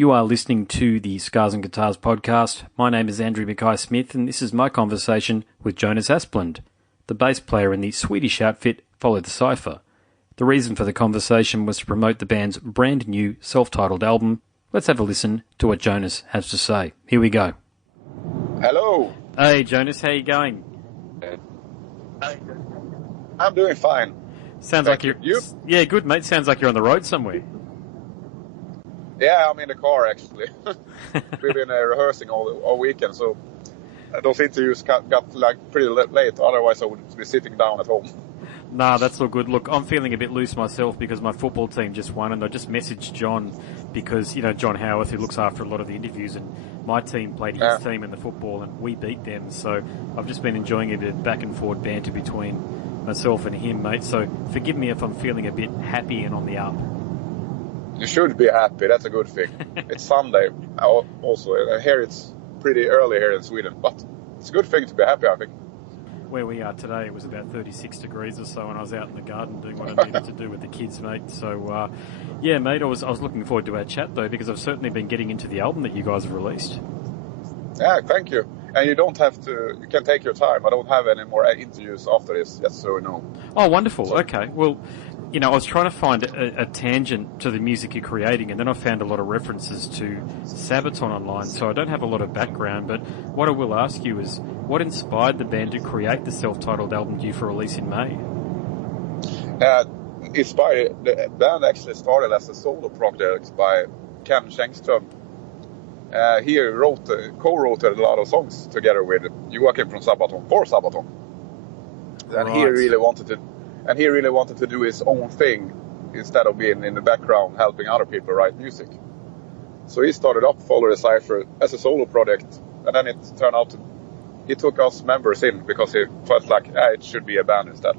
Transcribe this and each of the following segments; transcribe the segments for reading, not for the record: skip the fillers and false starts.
You are listening to the Scars and Guitars podcast. My name is Andrew Mackay-Smith, and this is my conversation with Jonas Asplind, the bass player in the Swedish outfit Follow The Cipher. The reason for the conversation was to promote the band's brand new self-titled album. Let's have a listen to what Jonas has to say. Here we go. Hello. Hey Jonas, how you going? I'm doing fine. Sounds like you're... You? Yeah, good mate. Sounds like you're on the road somewhere. Yeah, I'm in the car actually. We've been rehearsing all weekend, so those interviews got like pretty late. Otherwise, I would be sitting down at home. Nah, that's all good. Look, I'm feeling a bit loose myself because my football team just won, and I just messaged John because, you know, John Howarth, who looks after a lot of the interviews, and my team played his team in the football, and we beat them. So I've just been enjoying a bit of back and forth banter between myself and him, mate. So forgive me if I'm feeling a bit happy and on the up. You should be happy. That's a good thing. It's Sunday also. Here it's pretty early here in Sweden, but it's a good thing to be happy, I think. Where we are today, it was about 36 degrees or so, and I was out in the garden doing what I needed to do with the kids, mate. So, yeah, mate, I was looking forward to our chat, though, because I've certainly been getting into the album that you guys have released. Yeah, thank you. And you don't have to, you can take your time. I don't have any more interviews after this, just so you know. Oh, wonderful. So, okay. Well, you know, I was trying to find a tangent to the music you're creating, and then I found a lot of references to Sabaton online, so I don't have a lot of background, but what I will ask you is, what inspired the band to create the self-titled album due for release in May? The band actually started as a solo project by Ken Kängström. He co-wrote a lot of songs together with Joakim from Sabaton for Sabaton. And right. he really wanted to do his own thing instead of being in the background helping other people write music. So he started up Follow The Cipher as a solo project, and then it turned out he took us members in because he felt like it should be a band instead.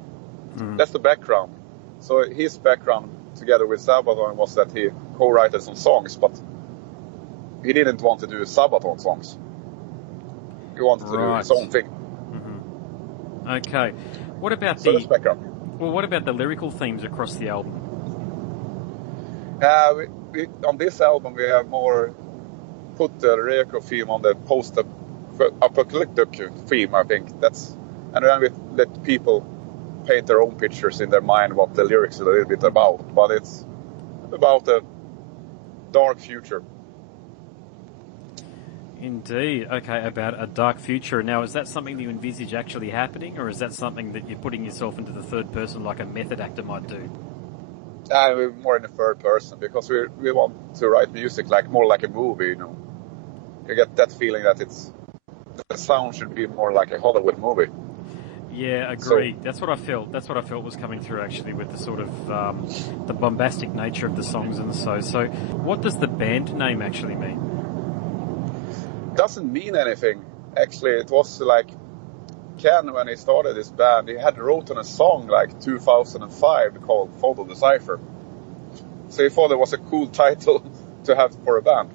That's the background. So his background together with Sabaton was that he co-wrote some songs, but he didn't want to do Sabaton songs. He wanted to do his own thing. Mm-hmm. Okay. What about that's background. Well, what about the lyrical themes across the album? On this album, we have more put the lyrical theme on the post-apocalyptic theme, I think. And then we let people paint their own pictures in their mind what the lyrics are a little bit about. But it's about a dark future. Indeed. Okay, about a dark future. Now, is that something that you envisage actually happening, or is that something that you're putting yourself into the third person like a method actor might do? We're more in the third person because we want to write music more like a movie, you know. You get that feeling that the sound should be more like a Hollywood movie. Yeah, agreed. So, that's what I felt. That's what I felt was coming through actually with the sort of the bombastic nature of the songs and so. So, what does the band name actually mean? Doesn't mean anything. Actually, it was like Ken, when he started this band, he had written a song 2005 called Follow The Cipher. So he thought it was a cool title to have for a band.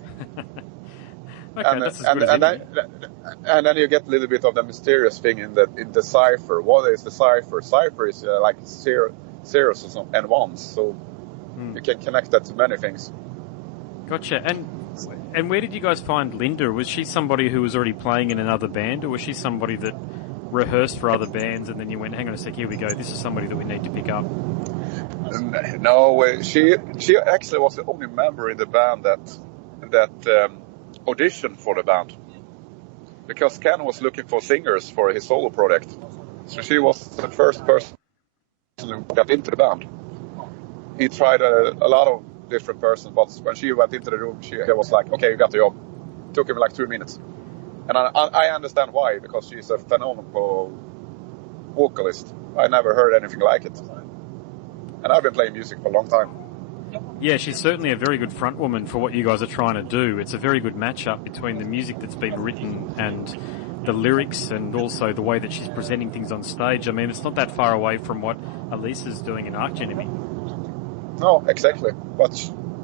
Okay, that's as good as and then you get a little bit of the mysterious thing in the cipher. What is the cipher? Cipher is like zeros and ones, so you can connect that to many things. Gotcha. And where did you guys find Linda? Was she somebody who was already playing in another band, or was she somebody that rehearsed for other bands and then you went, hang on a sec, here we go, this is somebody that we need to pick up? No, she actually was the only member in the band that auditioned for the band. Because Ken was looking for singers for his solo project. So she was the first person who got into the band. He tried a lot of different persons, but when she went into the room, he was like, okay, you got the job. It took him 2 minutes. And I understand why, because she's a phenomenal vocalist. I never heard anything like it. And I've been playing music for a long time. Yeah, she's certainly a very good front woman for what you guys are trying to do. It's a very good match-up between the music that's been written and the lyrics, and also the way that she's presenting things on stage. I mean, it's not that far away from what Elisa's doing in Arch Enemy. No, exactly. But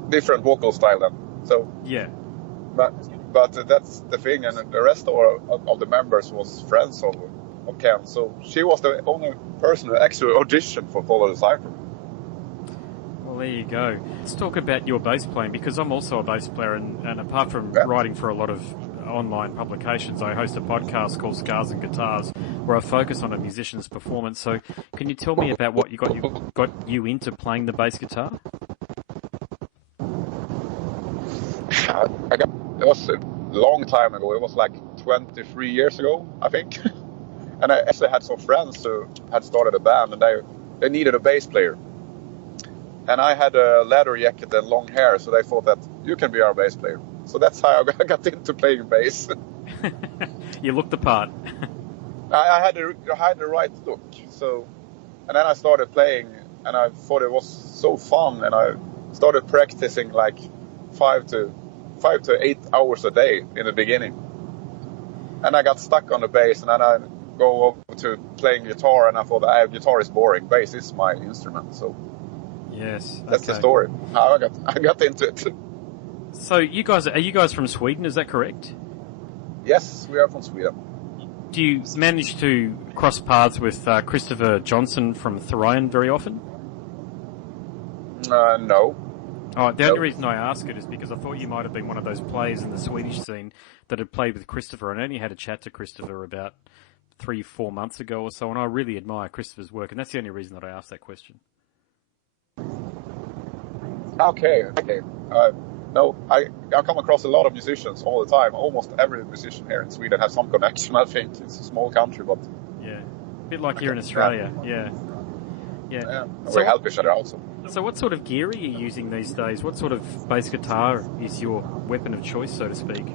different vocal style then. So yeah. But that's the thing, and the rest of the members was friends of Ken. So she was the only person who actually auditioned for Follow The Cipher. Well, there you go. Let's talk about your bass playing, because I'm also a bass player, and apart from writing for a lot of online publications, I host a podcast called Scars and Guitars, where I focus on a musician's performance. So can you tell me about what got you into playing the bass guitar? It was a long time ago. It was like 23 years ago, I think. And I actually had some friends who had started a band, and they needed a bass player. And I had a leather jacket and long hair, so they thought that you can be our bass player. So that's how I got into playing bass. You looked the part. I had the right look. So, and then I started playing, and I thought it was so fun, and I started practicing like 5 to 8 hours a day in the beginning. And I got stuck on the bass, and then I go over to playing guitar, and I thought, guitar is boring. Bass is my instrument, so yes, that's the story. How I got into it. So are you guys from Sweden? Is that correct? Yes, we are from Sweden. Do you manage to cross paths with Christopher Johnson from Thorian very often? No. Oh, the only reason I ask it is because I thought you might have been one of those players in the Swedish scene that had played with Christopher, and I only had a chat to Christopher about 3-4 months ago or so, and I really admire Christopher's work, and that's the only reason that I asked that question. Okay. No, I come across a lot of musicians all the time. Almost every musician here in Sweden has some connection, I think. It's a small country, but... Yeah, a bit like here in Australia, yeah. We help each other also. So what sort of gear are you using these days? What sort of bass guitar is your weapon of choice, so to speak?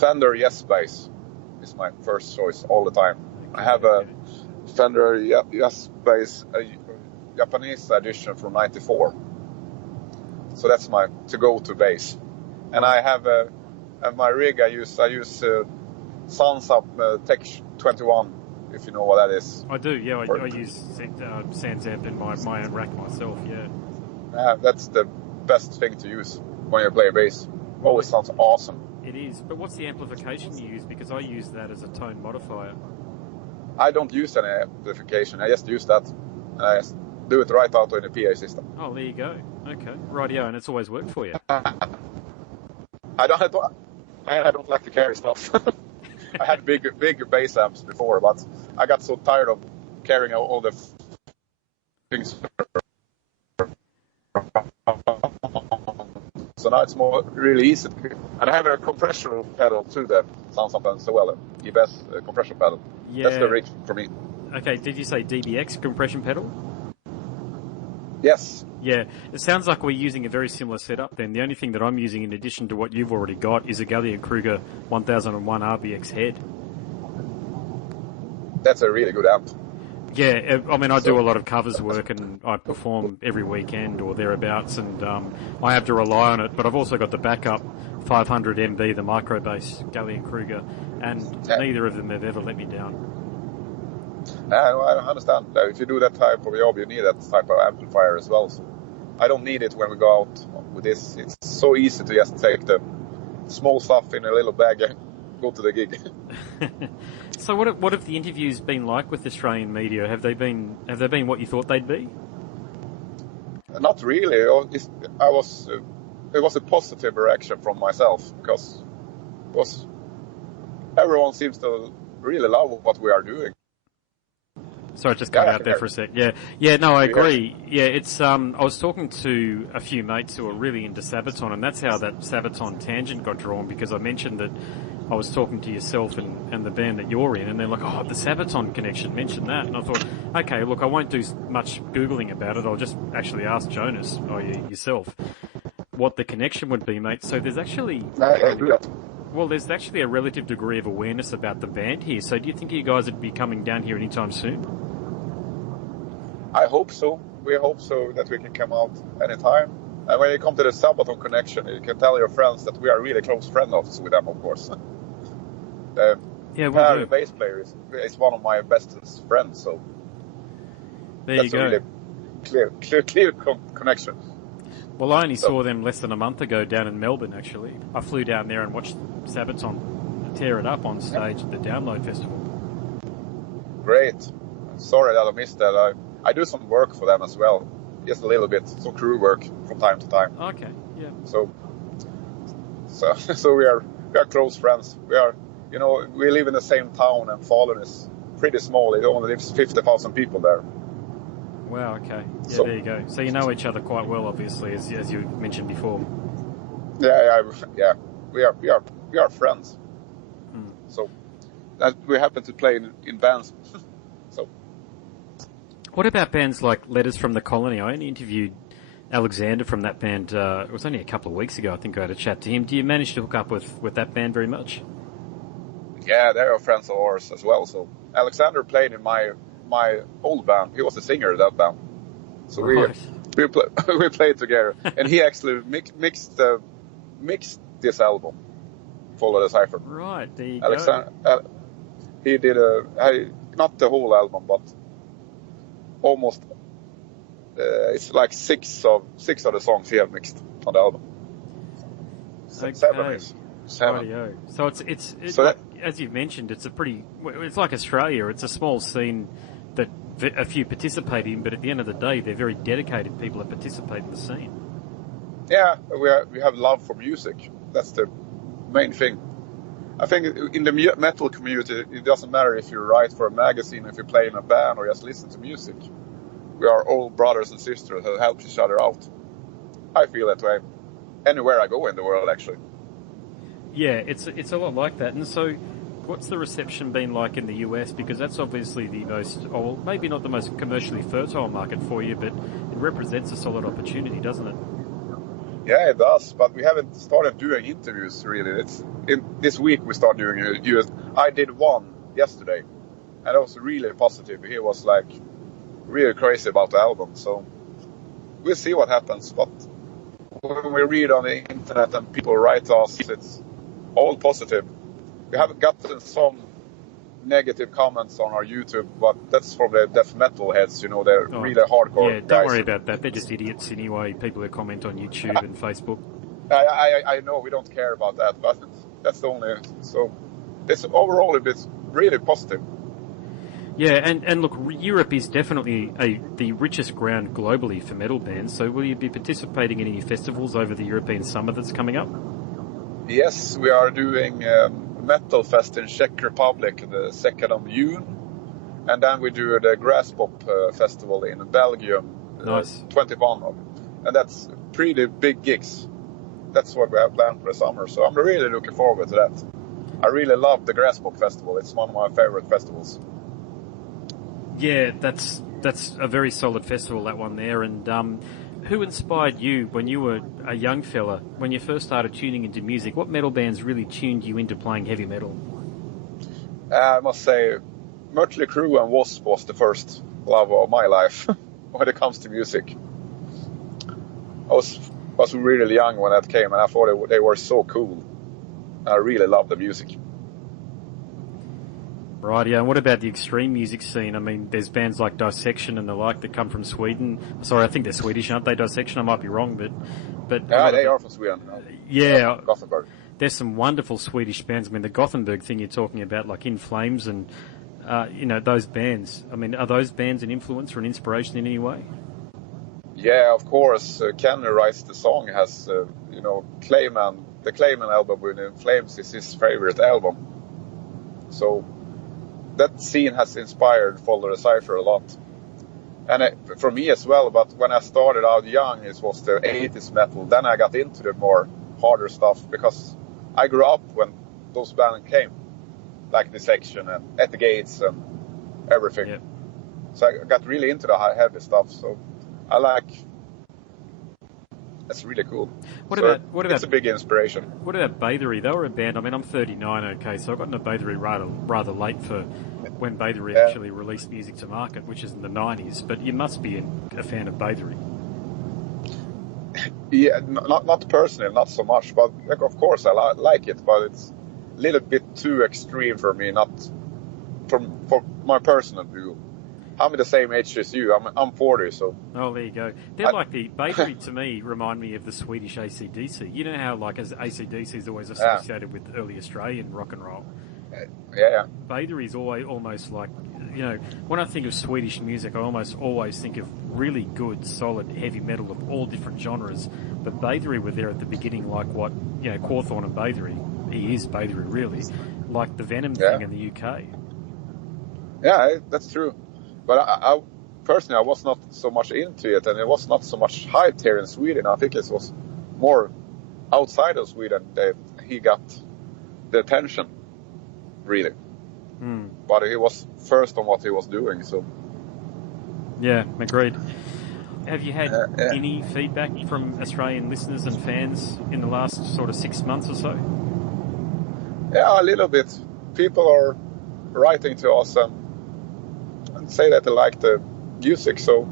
Fender Yes Bass is my first choice all the time. I have a Fender Yes Bass, a Japanese edition from '94. So that's my to-go-to bass. And I have my rig. I use Sunsap Tech 21, if you know what that is. I do. Yeah, I use Sansamp in my own rack myself. Yeah. That's the best thing to use when you play bass. Always sounds awesome. It is. But what's the amplification you use? Because I use that as a tone modifier. I don't use any amplification. I just use that. I just do it right out in the PA system. Oh, there you go. Okay, rightio, and it's always worked for you. I don't like to carry stuff. I had big bass amps before, but I got so tired of carrying all the things. So now it's really easy. And I have a compression pedal too that sounds sometimes so well. EBS compression pedal. Yeah. That's the rig for me. Okay, did you say DBX compression pedal? Yes. Yeah, it sounds like we're using a very similar setup then. The only thing that I'm using in addition to what you've already got is a Gallien-Kruger 1001 RBX head. That's a really good amp. Yeah, I mean, I do a lot of covers work and I perform every weekend or thereabouts, and I have to rely on it, but I've also got the backup 500 MB, the micro bass Gallien-Kruger, and neither of them have ever let me down. I understand. If you do that type of job, you need that type of amplifier as well. So I don't need it when we go out with this. It's so easy to just take the small stuff in a little bag and go to the gig. So what have the interviews been like with Australian media? Have they been what you thought they'd be? Not really. It was a positive reaction from myself because everyone seems to really love what we are doing. Sorry, just cut out there for a sec. Yeah, no, I agree. Yeah, it's, I was talking to a few mates who are really into Sabaton, and that's how that Sabaton tangent got drawn, because I mentioned that I was talking to yourself and the band that you're in, and they're like, oh, the Sabaton connection, mention that. And I thought, okay, look, I won't do much Googling about it. I'll just actually ask Jonas, or yourself, what the connection would be, mate. So there's actually... Well, there's actually a relative degree of awareness about the band here. So do you think you guys would be coming down here anytime soon? I hope so. We hope so that we can come out anytime. And when you come to the Sabaton connection, you can tell your friends that we are really close friends with them, of course. The bass player is one of my bestest friends, so there you go. Really clear connection. Well, I only saw them less than a month ago down in Melbourne, actually. I flew down there and watched Sabaton tear it up on stage at the Download Festival. Great. Sorry that I missed that. I do some work for them as well. just a little bit, some crew work from time to time. Okay, yeah. So we are close friends. We live in the same town, and Falun is pretty small. It only lives 50,000 people there. Wow. Okay. Yeah. There you go. So you know each other quite well, obviously, as you mentioned before. Yeah. We are friends. So we happen to play in bands. So. What about bands like Letters from the Colony? I only interviewed Alexander from that band. It was only a couple of weeks ago. I think I had a chat to him. Do you manage to hook up with that band very much? Yeah, they are friends of ours as well. So Alexander played in my old band. He was the singer of that band. So right. we played together, and he actually mixed this album, Follow The Cipher. Right, there you go. He did not the whole album, but almost. It's like six of the songs he have mixed on the album. Okay. 7. So it's so like, as you've mentioned, it's like Australia. It's a small scene that a few participate in, but at the end of the day, they're very dedicated people that participate in the scene. Yeah, we have love for music. That's the main thing. I think in the metal community, it doesn't matter if you write for a magazine, if you play in a band, or just listen to music. We are all brothers and sisters who help each other out. I feel that way anywhere I go in the world, actually. Yeah, it's a lot like that. And so, what's the reception been like in the US? Because that's obviously the most, or maybe not the most commercially fertile market for you, but it represents a solid opportunity, doesn't it? Yeah, it does. But we haven't started doing interviews really. This week we start doing interviews. I did one yesterday, and it was really positive. He was like really crazy about the album. So we'll see what happens. But when we read on the internet and people write to us, it's all positive. We haven't gotten some negative comments on our YouTube, but that's from the death metal heads, they're really hardcore Yeah, don't worry about that. They're just idiots anyway, people who comment on YouTube and Facebook. I know we don't care about that, but that's the only... So it's overall it's really positive. Yeah, and look, Europe is definitely the richest ground globally for metal bands, so will you be participating in any festivals over the European summer that's coming up? Yes, we are doing Metal Fest in Czech Republic the 2nd of June, and then we do the Grasspop Festival in Belgium, nice. 21 of, and that's pretty big gigs. That's what we have planned for the summer, so I'm really looking forward to that. I really love the Grasspop Festival. It's one of my favorite festivals. Yeah, that's a very solid festival, that one there. And who inspired you when you were a young fella, when you first started tuning into music? What metal bands really tuned you into playing heavy metal? I must say, Mötley Crüe and Wasp was the first love of my life when it comes to music. I was really young when that came, and I thought they were so cool. I really loved the music. Right, yeah. And what about the extreme music scene? I mean, there's bands like Dissection and the like that come from Sweden. Sorry, I think they're Swedish, aren't they, Dissection? I might be wrong, but yeah, they are from Sweden. Yeah, Gothenburg. There's some wonderful Swedish bands. I mean, the Gothenburg thing you're talking about, like In Flames and, those bands. I mean, are those bands an influence or an inspiration in any way? Yeah, of course. Ken who writes the song has, Clayman. The Clayman album with In Flames is his favorite album. So that scene has inspired Follow The Cipher a lot. And for me as well, but when I started out young, it was the 80s metal. Then I got into the more harder stuff because I grew up when those bands came, like Dissection and At the Gates and everything. Yeah. So I got really into the heavy stuff. So I like... That's really cool. What about it's a big inspiration. What about Bathory? They were a band. I mean, I'm 39, okay, so I got into Bathory rather late for when Bathory actually released music to market, which is in the 90s. But you must be a fan of Bathory. Yeah, not personally, not so much. But of course, I like it. But it's a little bit too extreme for me. Not for my personal view. I'm the same age as you. I'm 40, so... Oh, there you go. They're like the... Bathory, to me, remind me of the Swedish AC/DC. You know how, like, as AC/DC is always associated with early Australian rock and roll? Yeah. Bathory is almost like... when I think of Swedish music, I almost always think of really good, solid heavy metal of all different genres. But Bathory were there at the beginning, like what, Cawthorne and Bathory. He is Bathory, really. Like the Venom thing in the UK. Yeah, that's true. But I personally, I was not so much into it, and it was not so much hyped here in Sweden. I think it was more outside of Sweden that he got the attention, really. But he was first on what he was doing, so. Yeah, agreed. Have you had any feedback from Australian listeners and fans in the last sort of 6 months or so? Yeah, a little bit. People are writing to us and say that they like the music, so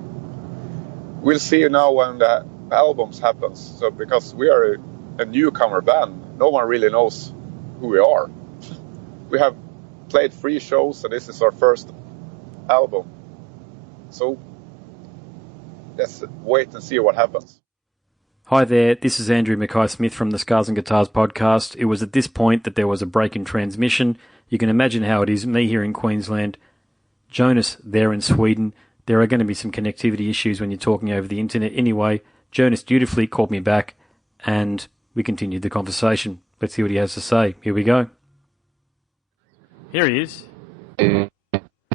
we'll see now when the albums happens. So because we are a newcomer band, no one really knows who we are. We have played 3 shows, and this is our first album. So let's wait and see what happens. Hi there, this is Andrew Mackay-Smith from the Scars and Guitars podcast. It was at this point that there was a break in transmission. You can imagine how it is, me here in Queensland, Jonas there in Sweden. There are going to be some connectivity issues when you're talking over the internet. Anyway, Jonas dutifully called me back and we continued the conversation. Let's see what he has to say. Here we go. Here he is. Yeah,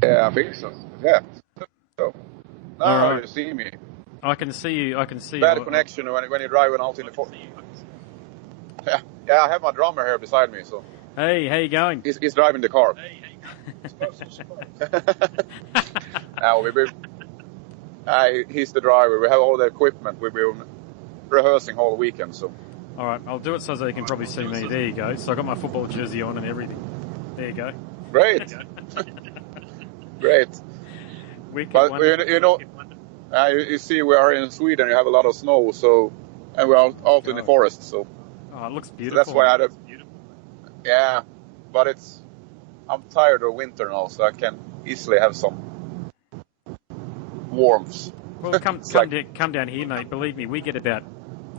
I think so. Yeah. So now you see me. I can see you. Bad connection when you're driving out in the forest. Yeah, I have my drummer here beside me. So. Hey, how you going? He's driving the car. He's the driver. We have all the equipment. We've been rehearsing all weekend. So. All right, I'll do it so they can probably see me. There you go. So I got my football jersey on and everything. There you go. Great. Great. But you see, we are in Sweden. You have a lot of snow, and we're out in the forest. So. Oh, it looks beautiful. So that's why I had yeah, but I'm tired of winter now, so I can easily have some warmth. Well, come down here, mate. Believe me, we get about.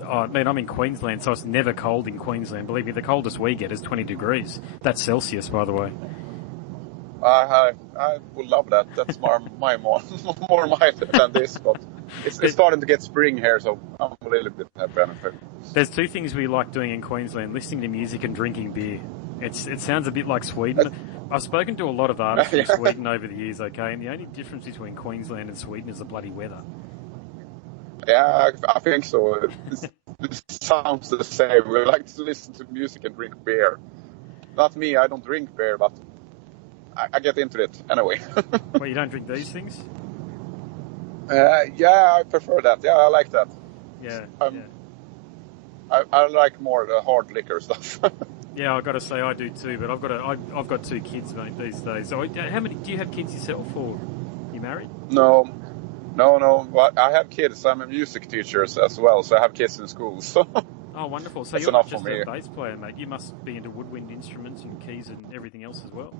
I'm in Queensland, so it's never cold in Queensland. Believe me, the coldest we get is 20 degrees. That's Celsius, by the way. I would love that. That's more mild than this, but it's starting to get spring here, so I'm a little bit happy. There's 2 things we like doing in Queensland: listening to music and drinking beer. It sounds a bit like Sweden. I've spoken to a lot of artists from Sweden over the years, okay, and the only difference between Queensland and Sweden is the bloody weather. Yeah, I think so. It sounds the same. We like to listen to music and drink beer. Not me, I don't drink beer, but I get into it anyway. Well, you don't drink these things? Yeah, I prefer that. Yeah, I like that. Yeah. I like more the hard liquor stuff. Yeah, I've got to say I do too. But I've got 2 kids, mate, these days. So how many do you have kids yourself, or you married? No. Well, I have kids. I'm a music teacher as well, so I have kids in school. So. Oh, wonderful. So you're not just a bass player, mate. You must be into woodwind instruments and keys and everything else as well.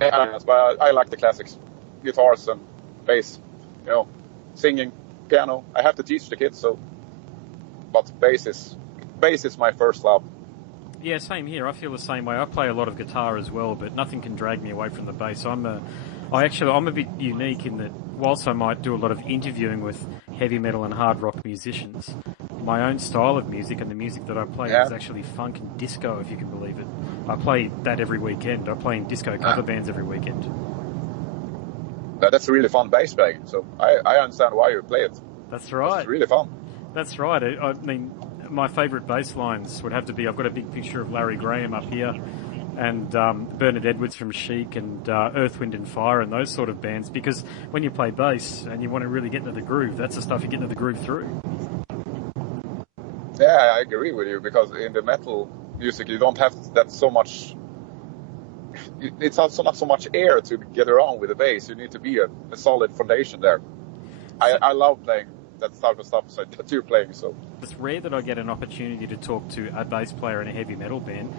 Yeah, but I like the classics. Guitars and bass, singing, piano. I have to teach the kids, but bass is my first love. Yeah, same here. I feel the same way. I play a lot of guitar as well, but nothing can drag me away from the bass. I'm a bit unique in that whilst I might do a lot of interviewing with heavy metal and hard rock musicians, my own style of music and the music that I play is actually funk and disco, if you can believe it. I play that every weekend. I play in disco cover bands every weekend. That's a really fun bass playing, so I understand why you play it. That's right. It's really fun. That's right. I mean, my favourite bass lines would have to be, I've got a big picture of Larry Graham up here, and Bernard Edwards from Chic, and Earth, Wind and Fire, and those sort of bands, because when you play bass and you want to really get into the groove, that's the stuff you get into the groove through. Yeah, I agree with you, because in the metal music you don't have that so much. It's also not so much air to get around with the bass. You need to be a solid foundation there. I love playing that type of stuff that you're playing. So it's rare that I get an opportunity to talk to a bass player in a heavy metal band.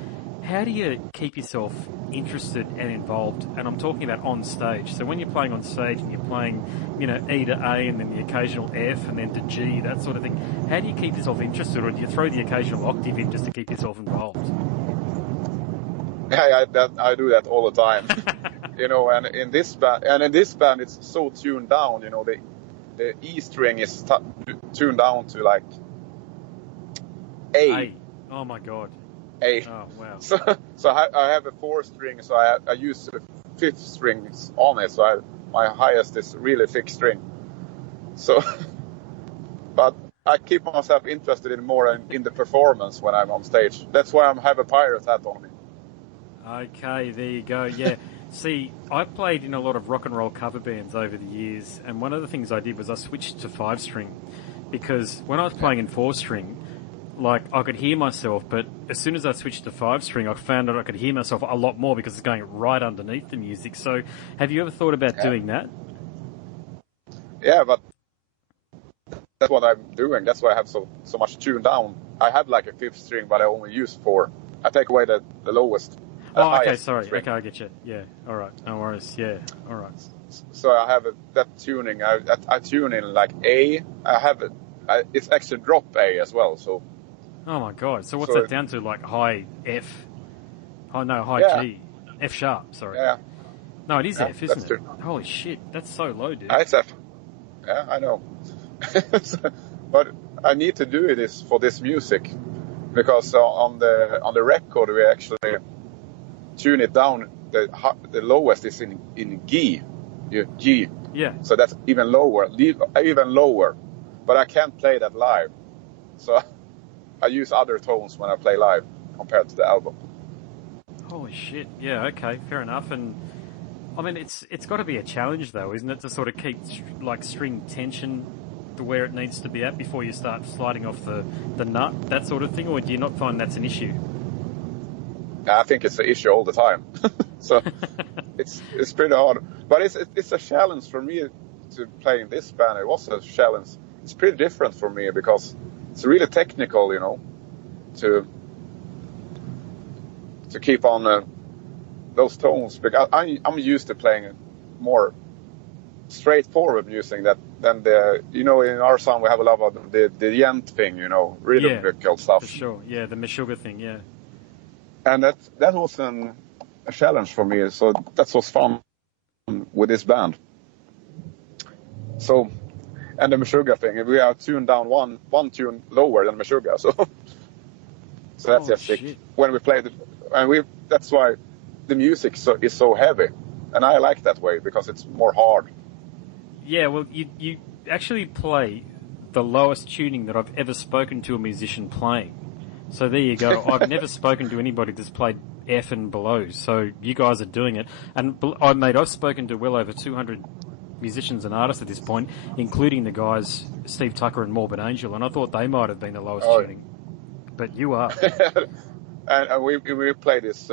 How do you keep yourself interested and involved? And I'm talking about on stage. So when you're playing on stage and you're playing, E to A and then the occasional F and then to G, that sort of thing, how do you keep yourself interested, or do you throw the occasional octave in just to keep yourself involved? I do that all the time. You know, and in this band, it's so tuned down. You know, the E string is tuned down to like A. Oh my God. A. Oh wow. So I have a 4 string, so I use the 5th strings on it. So my highest is really thick string. So, but I keep myself interested in more in the performance when I'm on stage. That's why I have a pirate hat on me. Okay, there you go. Yeah. See, I played in a lot of rock and roll cover bands over the years, and one of the things I did was I switched to 5 string, because when I was playing in 4 string, like I could hear myself, but as soon as I switched to 5 string, I found that I could hear myself a lot more because it's going right underneath the music. So, have you ever thought about doing that? Yeah, but that's what I'm doing. That's why I have so much tuned down. I have like a 5th string, but I only use 4. I take away the lowest. Oh, okay, sorry. String. Okay, I get you. Yeah, all right. No worries. Yeah, all right. So I have that tuning. I tune in like A. I have it. It's actually drop A as well. So. Oh my God! So what's that down to? Like high F? Oh no, high G. F sharp. Sorry. Yeah. No, it is F, isn't it? True. Holy shit! That's so low, dude. It's F. Yeah, I know. But I need to do this for this music, because on the record we actually tune it down. The lowest is in G. G. Yeah. So that's even lower. But I can't play that live. So I use other tones when I play live compared to the album. Holy shit. Yeah, okay, fair enough. And I mean, it's got to be a challenge though, isn't it, to sort of keep like string tension to where it needs to be at before you start sliding off the nut, that sort of thing, or do you not find that's an issue? I think it's an issue all the time. So it's pretty hard. But it's a challenge for me to play in this band. It was a challenge. It's pretty different for me because it's really technical, you know, to keep on those tones. Because I'm used to playing more straightforward music than in our sound we have a lot of the yent thing, you know, rhythmical stuff. For sure, yeah, the Meshuggah thing, yeah. And that was a challenge for me. So that was fun with this band. So. And the Meshuggah thing, we are tuned down one tune lower than Meshuggah, so that's just sick. When we play that's why the music is so heavy, and I like that way because it's more hard. Yeah, well, you actually play the lowest tuning that I've ever spoken to a musician playing. So there you go. I've never spoken to anybody that's played F and below. So you guys are doing it, and I've spoken to well over 200. Musicians and artists at this point, including the guys Steve Tucker and Morbid Angel, and I thought they might have been the lowest tuning, but you are. and we play this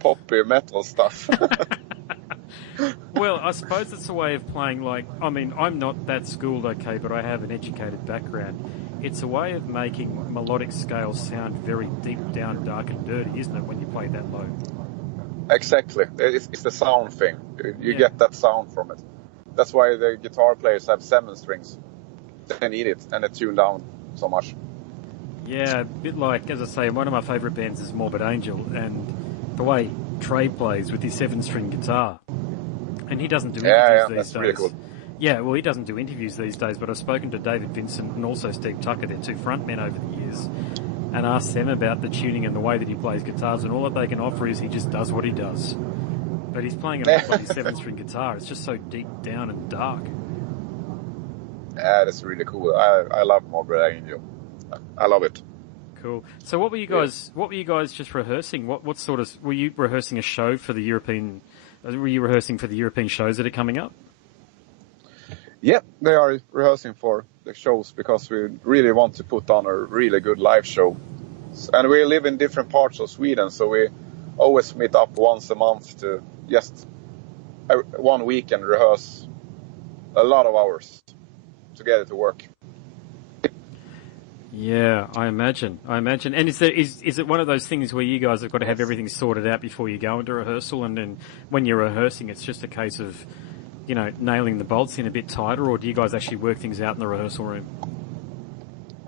poppy metal stuff. Well, I suppose it's a way of playing. Like, I mean, I'm not that schooled, okay, but I have an educated background. It's a way of making melodic scales sound very deep down, dark and dirty, isn't it, when you play that low? Exactly. It's the sound thing. You get that sound from it. That's why the guitar players have 7 strings. They need it, and they tune down so much. Yeah, a bit like, as I say, one of my favourite bands is Morbid Angel, and the way Trey plays with his 7-string guitar. And he doesn't do interviews these days. Really cool. Yeah, well, he doesn't do interviews these days, but I've spoken to David Vincent and also Steve Tucker, their 2 frontmen over the years, and asked them about the tuning and the way that he plays guitars, and all that they can offer is he just does what he does. But he's playing it on his 7-string guitar. It's just so deep down and dark. Yeah, that's really cool. I love Morbid Angel. I love it. Cool. So what were you guys? Yeah. What were you guys just rehearsing? What sort of were you rehearsing a show for the European? Were you rehearsing for the European shows that are coming up? Yep, they are rehearsing for the shows because we really want to put on a really good live show. And we live in different parts of Sweden, so we always meet up once a month to just one weekend rehearse a lot of hours to get it to work. Yeah, I imagine. And is it one of those things where you guys have got to have everything sorted out before you go into rehearsal, and then when you're rehearsing, it's just a case of, you know, nailing the bolts in a bit tighter, or do you guys actually work things out in the rehearsal room?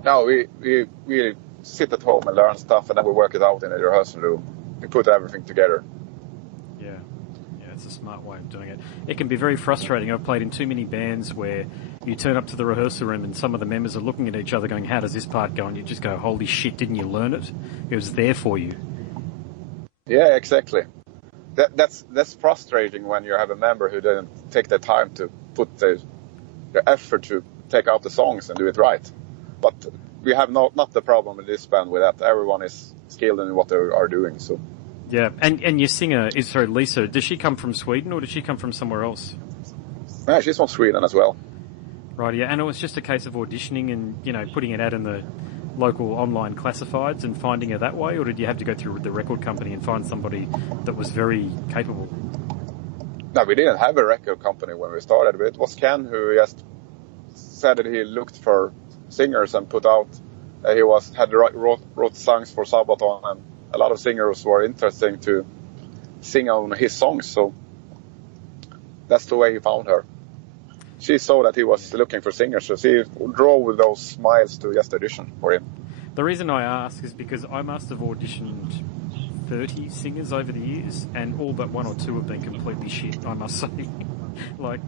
No, we sit at home and learn stuff, and then we work it out in the rehearsal room. we put everything together. Yeah. Yeah, it's a smart way of doing it. It can be very frustrating. I've played in too many bands where you turn up to the rehearsal room and some of the members are looking at each other going, how does this part go? And you just go, holy shit, didn't you learn it? It was there for you. Yeah, exactly. That's frustrating when you have a member who didn't take the time to put the effort to take out the songs and do it right. But we have not the problem in this band with that. Everyone is skilled in what they are doing. So. Yeah, and your singer is, sorry, Lisa, does she come from Sweden or does she come from somewhere else? Yeah, she's from Sweden as well. Right, yeah, and it was just a case of auditioning and, you know, putting it out in the local online classifieds and finding her that way, or did you have to go through the record company and find somebody that was very capable? No, we didn't have a record company when we started. It was Ken who just said that he looked for singers and put out. He wrote songs for Sabaton, and a lot of singers were interested to sing on his songs. So that's the way he found her. She saw that he was looking for singers, so she drove those miles to just audition for him. The reason I ask is because I must have auditioned 30 singers over the years, and all but one or two have been completely shit, I must say. Like,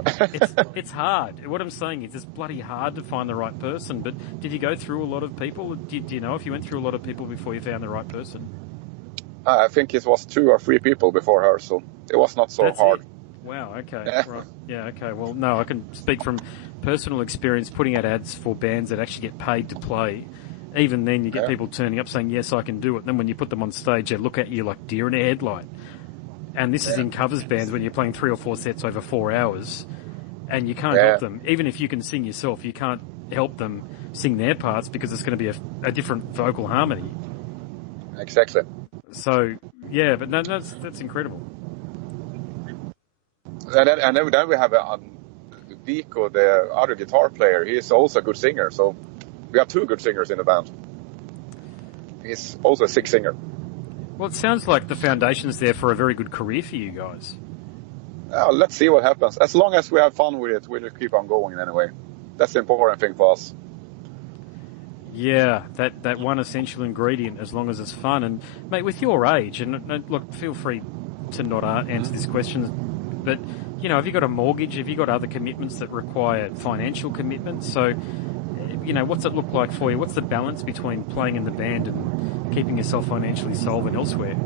it's hard. What I'm saying is it's bloody hard to find the right person, but did you go through a lot of people? Do you know if you went through a lot of people before you found the right person? I think it was 2 or 3 people before her, so it was not so That's hard. It. Wow, okay. Yeah. Right. Yeah, okay. Well, no, I can speak from personal experience putting out ads for bands that actually get paid to play. Even then, you get people turning up saying, yes, I can do it. Then when you put them on stage, they look at you like deer in a headlight. And this is in covers bands when you're playing 3 or 4 sets over 4 hours, and you can't help them. Even if you can sing yourself, you can't help them sing their parts because it's going to be a different vocal harmony. Exactly. So, yeah, but no, that's incredible. And then we have Vico, the other guitar player. He is also a good singer. So we have 2 good singers in the band. He's also a sick singer. Well, it sounds like the foundation's there for a very good career for you guys. Let's see what happens. As long as we have fun with it, we'll keep on going anyway. That's the important thing for us. Yeah, that one essential ingredient, as long as it's fun. And, mate, with your age, and look, feel free to not answer this question, but, you know, have you got a mortgage? Have you got other commitments that require financial commitments? So, you know, what's it look like for you? What's the balance between playing in the band and keeping yourself financially solvent elsewhere?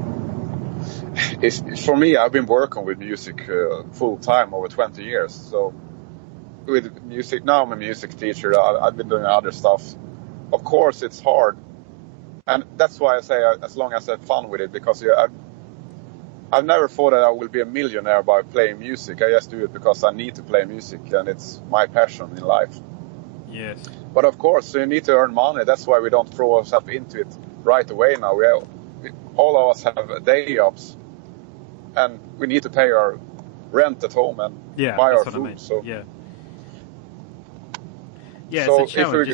For me, I've been working with music full time over 20 years. So with music, now I'm a music teacher. I've been doing other stuff. Of course, it's hard. And that's why I say as long as I have fun with it, because I've never thought that I will be a millionaire by playing music. I just do it because I need to play music, and it's my passion in life. Yes. But of course, you need to earn money. That's why we don't throw ourselves into it right away now. All of us have day jobs, and we need to pay our rent at home and buy our food. I mean. So yeah, so it's a challenge.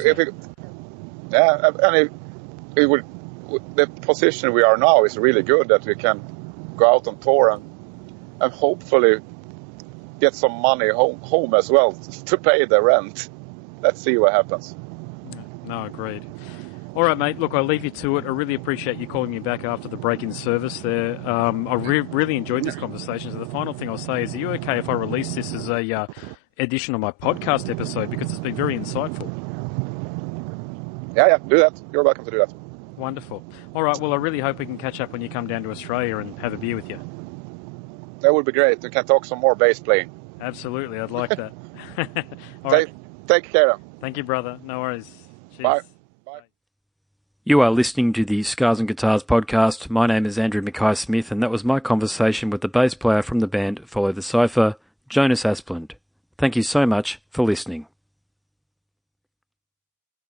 The position we are now is really good that we can go out on tour and hopefully get some money home as well to pay the rent. Let's see what happens. No, agreed. All right, mate. Look, I'll leave you to it. I really appreciate you calling me back after the break in service there. I really enjoyed this conversation. So the final thing I'll say is, are you okay if I release this as a edition of my podcast episode, because it's been very insightful? Yeah, do that. You're welcome to do that. Wonderful. All right, well, I really hope we can catch up when you come down to Australia and have a beer with you. That would be great. We can talk some more bass playing. Absolutely, I'd like that. All right. Take care. Thank you, brother. No worries. Cheers. Bye. You are listening to the Scars and Guitars podcast. My name is Andrew Mackay-Smith, and that was my conversation with the bass player from the band Follow The Cipher, Jonas Asplind. Thank you so much for listening.